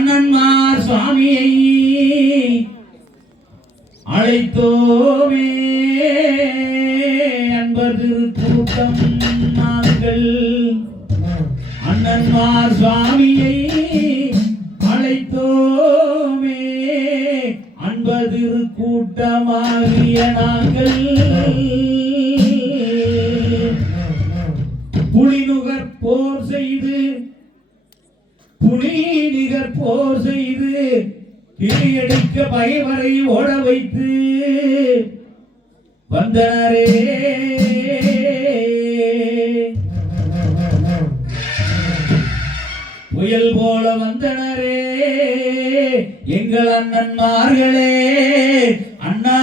அண்ணன்மார் சுவாமியை அழைத்தோமே அன்பர் திருக்கூட்டம் நாங்கள் அண்ணன்மார் சுவாமியை அழைத்தோமே அன்பர் திருக்கூட்டமாகிய நாங்கள் புலிநுகர் போர் செய்து புலிநிகர் போர் செய்து கிளியடிக்க பகைவரை ஓட வைத்து வந்தனரே புயல் போல வந்தனரே எங்கள் அண்ணன்மார்களே அண்ணா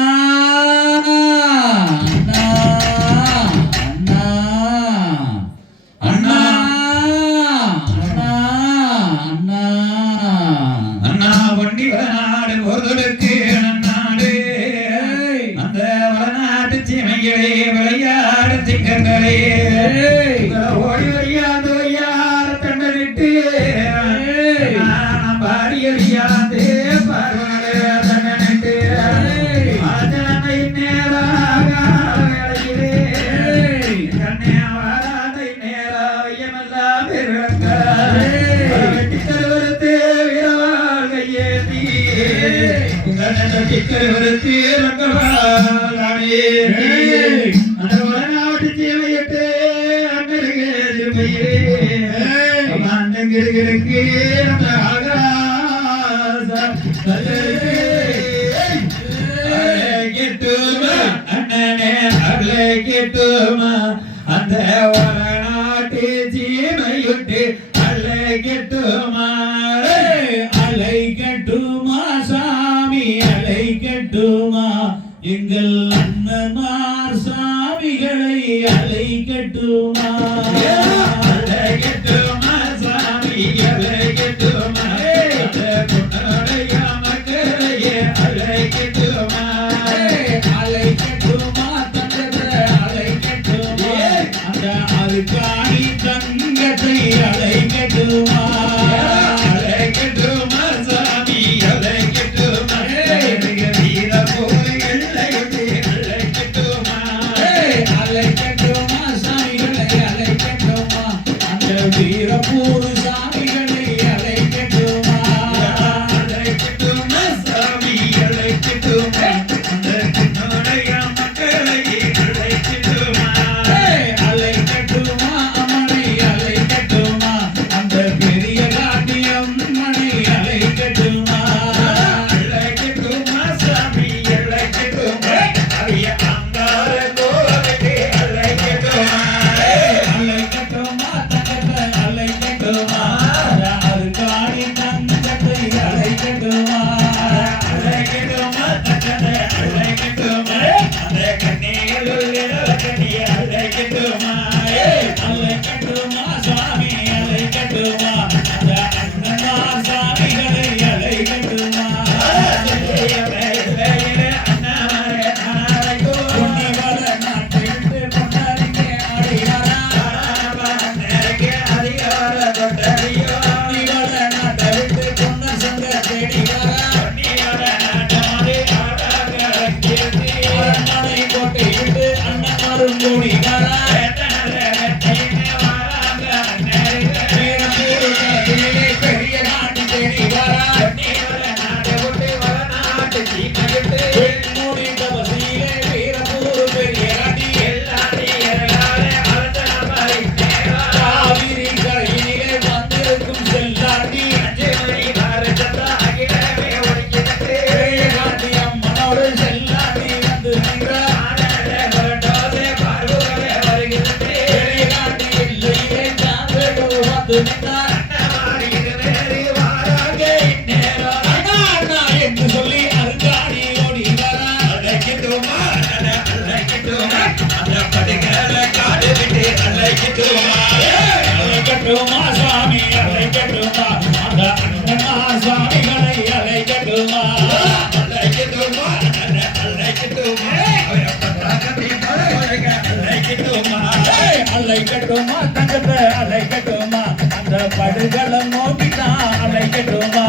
அந்த நாட்டு ஜீமையுட்டு அழகட்டுமா அலைகட்டுமா சாமி அலைகட்டுமா எங்கள் அண்ணன்மார் சாமிகளை அலைகட்டுமா அலைகட்டுமா சாமி அலைகட்டுமா மக்களையே அலைகட்டுமா அலைகட்டுமா தங்கத்தை அலைகட்டுமா அந்த அதுக்காணி தங்கத்தை அலைகட்டுமா வீரப்பூர் சாமிகளை அழைக்கட்டுமா அழைக்கட்டுமா சாமி அழைக்கட்டுமா அந்த என்னுடைய மக்களை அழைக்கட்டுமா அழைக்கட்டுமா அம்மனை அழைக்கட்டுமா அந்த பெரிய காட்டியம் மனை அழைக்கட்டுமா அழைக்கட்டுமா சாமி அழைக்கட்டுமா அரிய அங்கார கோவிலை அழைக்கட்டுமா அழைக்கட்டுமா அழைக்கட்டுமா சாமி அழைக்கட்டுமா அந்த அண்ணன்மார் சாமிகளை அழைக்கட்டுமா அழைக்கட்டுமா அழைக்கட்டுமா அழைக்கட்டுமா தங்கத்தை அழைக்கட்டுமா அந்த படுகளம் நோக்கிதான் அழைக்கட்டுமா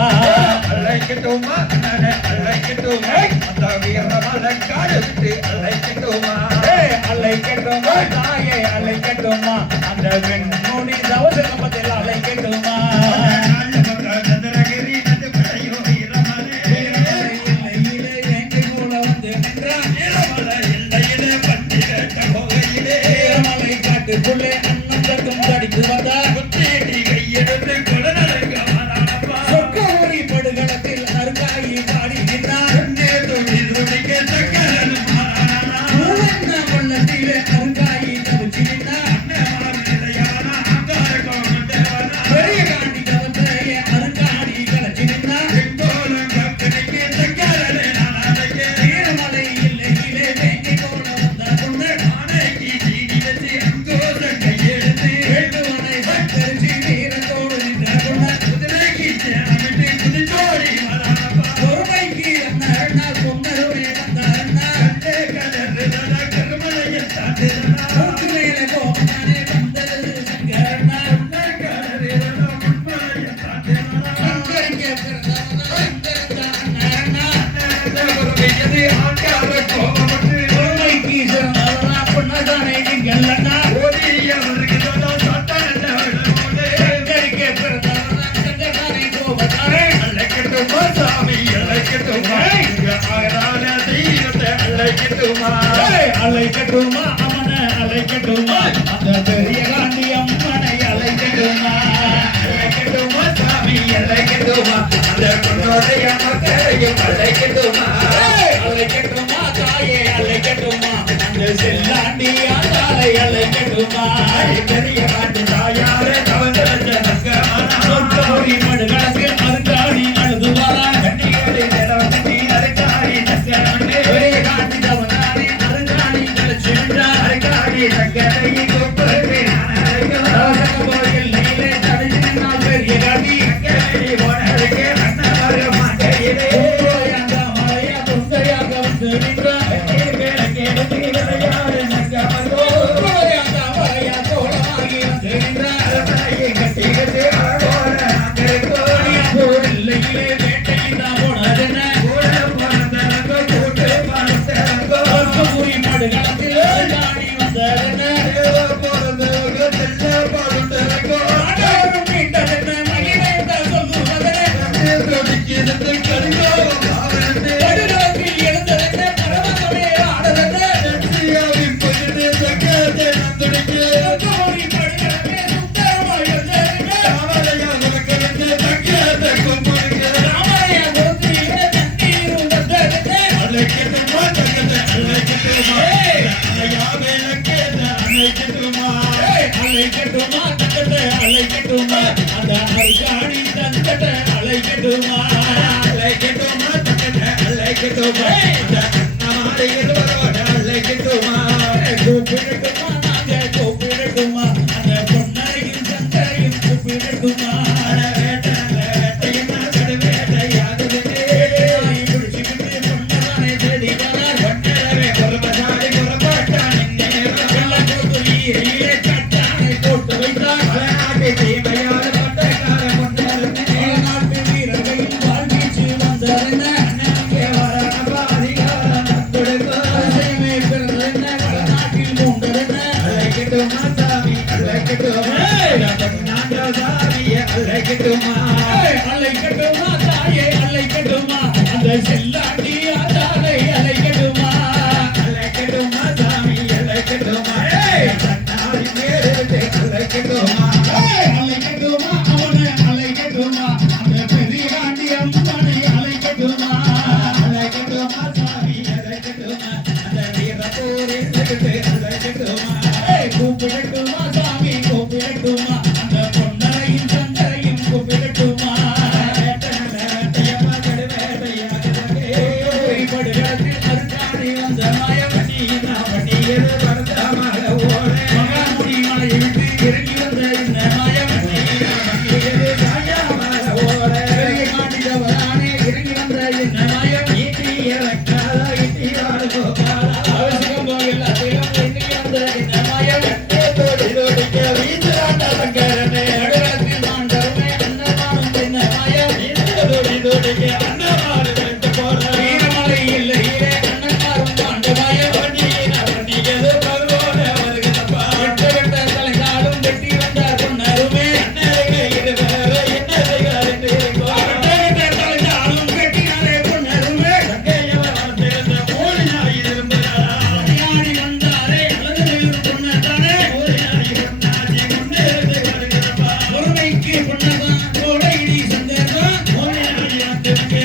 எது ஆண்டார கோபப்பட்டு பொறுமைக்கு சிறந்தவனா பொன்னதானே நீங்கள் அண்ணா ஓடியவருக்கு தான் சட்டனோடு கரிக்க பிறந்தவனா சங்கதானே கோபத்தாரே அழைக்கட்டுமா சாமி அழைக்கட்டுமா ஆகரான தெய்வத்தை அழைக்கட்டுமா அழைக்கட்டுமா அவனை அழைக்கட்டுமா அந்த பெரிய காந்தி அம்மனை அழைக்கட்டுமா அழைக்கட்டுமா சாமி அழைக்கட்டுமா அந்த பொன்னுடைய மக்களையும் அழைக்கட்டுமா அழைக்கட்டுமா தாயே அழைக்கட்டுமா அந்த செல்லாண்டி ஆண்டாளை அழைக்கட்டுமா பெரிய காட்டு தாயாரே தவந்தரஞ்ச நக்கமானி மடுகளக்கு அருங்காடி அழுதுவாரா கண்ணிகளை நிறவண்டி அருங்காடி நக்கரண்டே பெரிய காட்டு தவந்தானே அருங்காடி கலச்சென்றா அருங்காடி நக்கரை கொப்பரே கோயில் நீலே தடைஞ்சு நின்னால் பெரிய காட்டி நக்கரை ஓனருக்கு அண்ணாவர மாட்டையிலே அந்த மலையா தொந்தையாக வந்து நின்றார் அழைக்கட்டுமா தங்கத்தை அழைக்கட்டுமா அந்த அருகாணி தங்கத்தை அழைக்கட்டுமா அழைக்கட்டுமா தங்கத்தை அழைக்கட்டுமா அந்த அண்ணாமலை இருவரோட அழைக்கட்டுமா கூப்பிடட்டுமா நாங்க கூப்பிடட்டுமா அந்த பொன்னரையும் சங்கரையும் கூப்பிடட்டுமா வேட்டையினா கடுவேட்டையாகுது பிடிச்சுக்கிட்டு பொன்னதானே தேடி வரார் பொன்னரவே குரபசாரி குரபாட்டான் அழைக்கட்டுமா தாயே அழைக்கட்டுமா அந்த செல்லாண்டி ஆதாரை அழைக்கட்டுமா அழைக்கட்டுமா சாமி அழைக்கட்டுமா அழைக்கட்டுமா அழைக்கட்டுமா அவனை அழைக்கட்டுமா அந்த பெரியாண்டி அம்மனை அழைக்கட்டுமா அழைக்கட்டுமா சாமி அழைக்கட்டுமா அந்த வீரப்போரை அழைக்கட்டுமா கூப்பிடட்டுமா சாமி கூப்பிடட்டுமா அந்த பொன்னரையும் சங்கரையும் கூப்பிடட்டுமா படுகளத்தில் அருகாணி வந்த மாயவனி வண்டியில் வருத்தமாக ஓட மகாமுடி மலையை விட்டு இறங்கி வந்த இந்த மாயவனி வண்டியில் சாயாமாக ஓட பெரிய காட்டிதவரானே இறங்கி வந்த இந்த மாயவனி இறக்காத இட்டியாடு போகாத அவசியம் போகல அதிகம் இறங்கி வந்த இந்த மாயவனி தோடிக்க வீசுராண்ட சங்கரனே அடரத்தில் மாண்டவனே அன்னமானும் இந்த மாயவனி தோடிக்க அன்னமானு வென்று போற வீரமலை இல்லையே அன்னமாரும் மாண்டவாய வண்டியின வண்டியது பருவோட வருகிறப்பா வெட்ட வெட்ட தலைகாலும் வெட்டி வந்தார் பொன்னருமே அன்னருகே இருவேற என்னதைகள் என்று இருக்கோ வெட்ட வெட்ட தலைகாலும் வெட்டினாரே பொன்னருமே சங்கையவர் வளர்த்திருந்த மூலினாய் இரும்புகிறாரா ஆடி வந்தாரே அழகு பொன்னதானே மூலினாய் பொன்னாச்சி முன்னிருந்து வருகிறப்பா பொறுமைக்கு பொன்னதான் கோடையிடி சந்தேகம் மூலினாய் வந்திருக்கே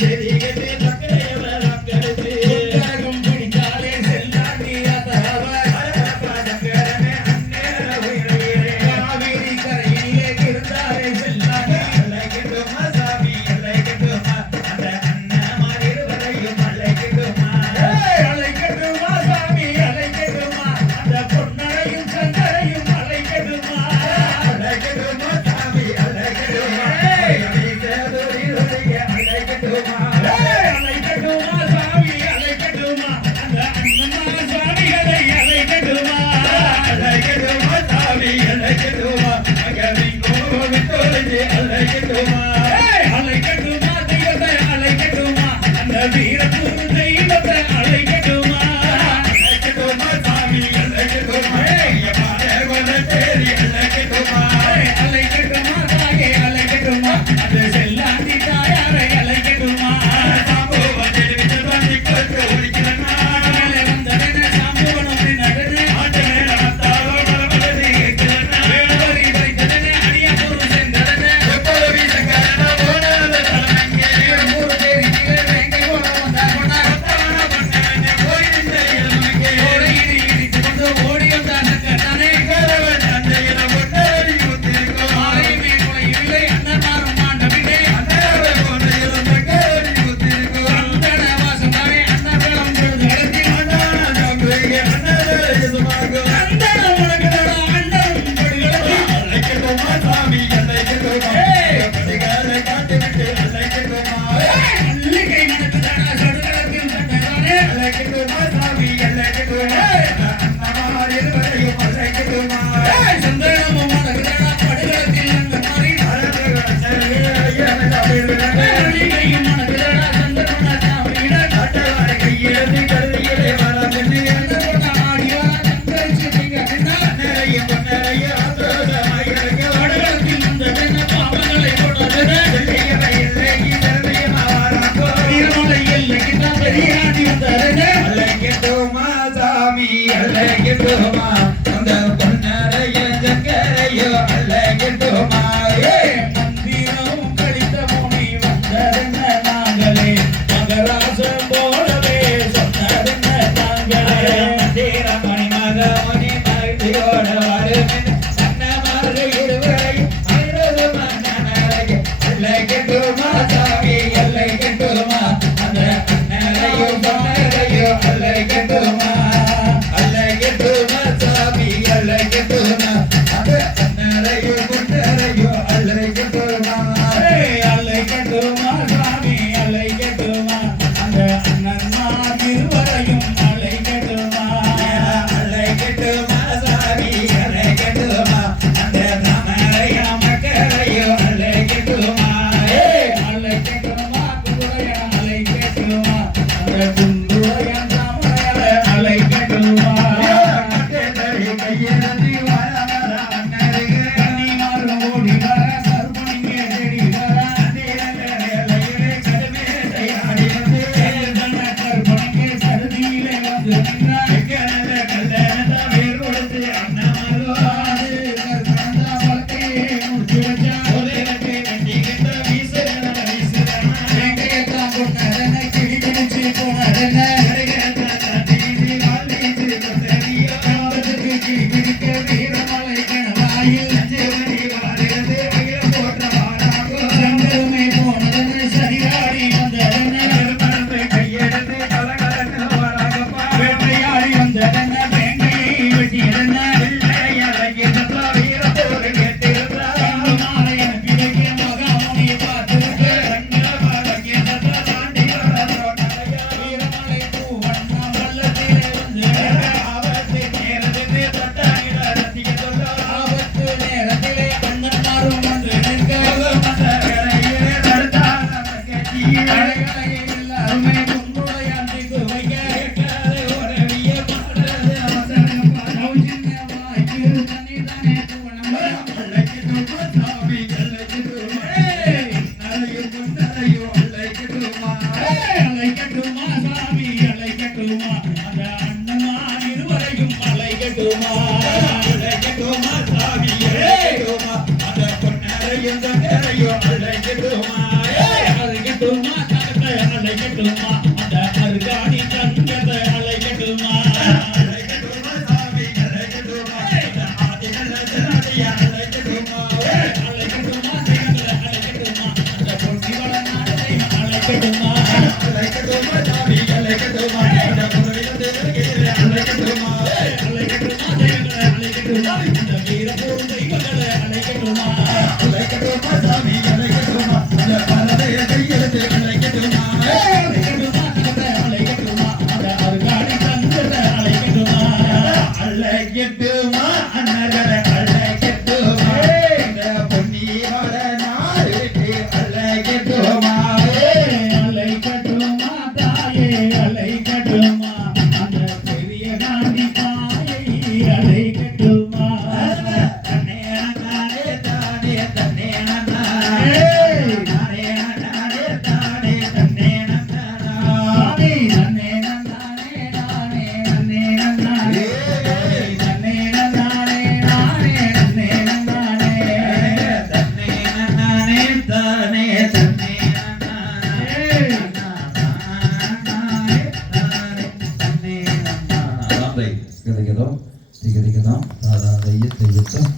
செடி கட்டி சக்கையவர் அங்கெடுத்து உலகம் பிடித்தாலே செல்லாண்டி அதவர் படக்கரமே அன்னேர உயிரே காவிரி கரையிலே இருந்தாலே செல்லாண்டி அழைக்கட்டுமா சாமி அழைக்கட்டுமா அந்த அண்ணமார் இருவரையும் அழைக்கட்டுமா அழைக்கட்டுமா சாமி அழைக்கட்டுமா அந்த பொன்னரையும் சங்கரையும் அழைக்கட்டுமா அழைக்கட்டுமா சாமி அழைக்கட்டுமா அழைக்கட்டுமா சாமி அழைக்கட்டுமா அந்த அண்ணமா சாமிகளை அழைக்கட்டுமா அழைக்கட்டுமா சாமி அழைக்கட்டுமா அகவின் கோவில் தொலைஞ்சு அழைக்கட்டுமா அழைக்கட்டுமா தெய்வத்தை அழைக்கட்டுமா அந்த வீரப்பூர் தெய்வத்தை அழைக்கட்டுமா அழைக்கட்டுமா சாமி அழைக்கட்டுமா தேரி அழைக்கட்டுமா அழைக்கட்டுமா தாயே அழைக்கட்டுமா அந்த செல்லாண்டி தாயாரை அழைக்கட்டுமா சாம்புவன் தெரிவித்த பண்ணி கொண்டு ஒழிக்கிறனா மேலே வந்தவன சாம்புவன் அப்படி நடன ஆட்ட மேல வந்தாரோ மரமலதி இருக்கிறனா வேலவரி வைத்ததன அடியா பொரு சென்றதன எப்போது வீசக்காரன போனாத தலைமைங்கே மூறு தேரி கீழே வேங்கை போன வந்தா கொண்டா கத்தான பண்ணவன போய் நின்ற இளமைங்கே ஓடி இடித்து கொண்டு ஓடி வந்தான கட்டானே கரவன் தந்தையில பொன்னடி முத்திருக்கோ ஆரை மேற்கொலை இல்லை அண்ணமாரும் மாண்டவிலே அண்ணாவை போன்ற இளந்த கரடி முத்திருக்கோ அந்தன வாசமாவே அண்ணர்களும் பொழுது கடத்தி அண்ணான ஜாக்குரையே அண்ணாவை எதுமாகோ அந்தன உனக்குதடா அண்ணரும் பொழுது அழைக்கட்டுமா சாமி அழைக்கட்டுமா படிகாரை காட்டுவிட்டு அழைக்கட்டுமா அல்லிகை நடக்குதடா சடுகளத்தில் கட்டதானே அழைக்கட்டுமா சாமி அழைக்கட்டுமா அண்ணமார் இருவரையும் அழைக்கட்டுமா சந்தனமும் நடக்குதடா படுகளத்தில் அங்கு மாறி அல்லிகையும் நடக்குதடா சந்தனமும் சாமியிட காட்டவாட கையிலிருந்து கருதியிலே வரம் என்று என்ன போட்ட ஆடியா தங்கரிச்சு நீங்க அண்ணரையும் பொன்னரையும் ஆத்திரோசமாய் இருக்க படுகளத்தில் அந்த பெண்ண பாவங்களை போட்டது வெள்ளையவை எல்லைக்கு தருமையும் ஆவாராங்கோ வீரமலை எல்லைக்கு தான் பெரியாடி வந்தது அழைக்கட்டுமா சாமி அழைக்கட்டுமா அந்த பொன்னரைய சங்கரையோ அழைக்கட்டுமா மந்திரம் கழித்த பூமி வந்ததென்ன நாங்களே மகராசம் போலவே சொன்னதென்ன நாங்களே மந்திரமணி மகமணி மகிழ்ச்சியோட வருமென் அண்ணமார்கள் இருவரையும் அழைக்கட்டுமா சாமி அழைக்கட்டுமா அந்த அண்ணரையோ பொன்னரையோ அழைக்கட்டுமா அழைக்கட்டுமா சாமி அழைக்கட்டுமா அந்த அண்ணரையோ பொன்னரையோ அழைக்கட்டுமா அழைக்கட்டுமா சாமி அழைக்கட்டுமா அந்த அண்ணன்மார் இருவரையும் அழைக்கட்டுமா அழைக்கட்டுமா சாமி அழைக்கட்டுமா அந்த தாமரையா மக்களையோ அழைக்கட்டுமா அழைக்கட்டுமா குருடைய அழைக்கட்டுமா அந்த குருடைய தாமரை அழைக்கட்டுமா கையிலி வாழ அண்ணருக்கு கண்ணி மாறும் ஓடி வர சர்வனிங்க தேடி வர சருதியிலே வந்து அழைக்கட்டுமா அழைக்கட்டுமா அந்த அருகாணி தங்கத்தை அழைக்கட்டுமா அழைக்கட்டுமா சாமி அழைக்கட்டுமா ஆதி நல்ல ஜனாதியா அழைக்கட்டுமா அழைக்கட்டுமா தெய்வங்களை அழைக்கட்டுமா அந்த பொன்னிவள நாடை அழைக்கட்டுமா அழைக்கட்டுமா சாமி அழைக்கட்டுமா அந்த பொன்னிவள தேவர்களே அழைக்கட்டுமா அழைக்கட்டுமா தெய்வங்களை அழைக்கட்டுமா அந்த வீரபூர் தெய்வங்களை அழைக்கட்டுமா அழைக்கட்டுமா சாமி அழைக்கட்டுமா அந்த பரதே கையெழுத்து அழைக்கட்டுமா அழைக்கட்டுமா கதை அழைக்கட்டுமா அந்த அருகாணி தங்கத்தை அழைக்கட்டுமா அழைக்கட்டுமா அன்னகரை அழைக்கட்டுமா இந்த பொன்னிவள நாடுக்கு அழைக்கட்டுமா அழைக்கட்டுமா தாயே அழைக்கட்டுமா அந்த பெரிய காந்தி தாயை அழைக்கட்டுமா தன்னே நானே தானே தன்னே நானே தானே நானே தானே தன்னே நானே தன்னே நானே நானே தன்னே நானே தன்னே நானே நானே தன்னே நானே தன்னே நானே தானே தன்னே கிடைக்கிறோம் திகதிக்கிறோம் தாராதைய தெய்யத்தம்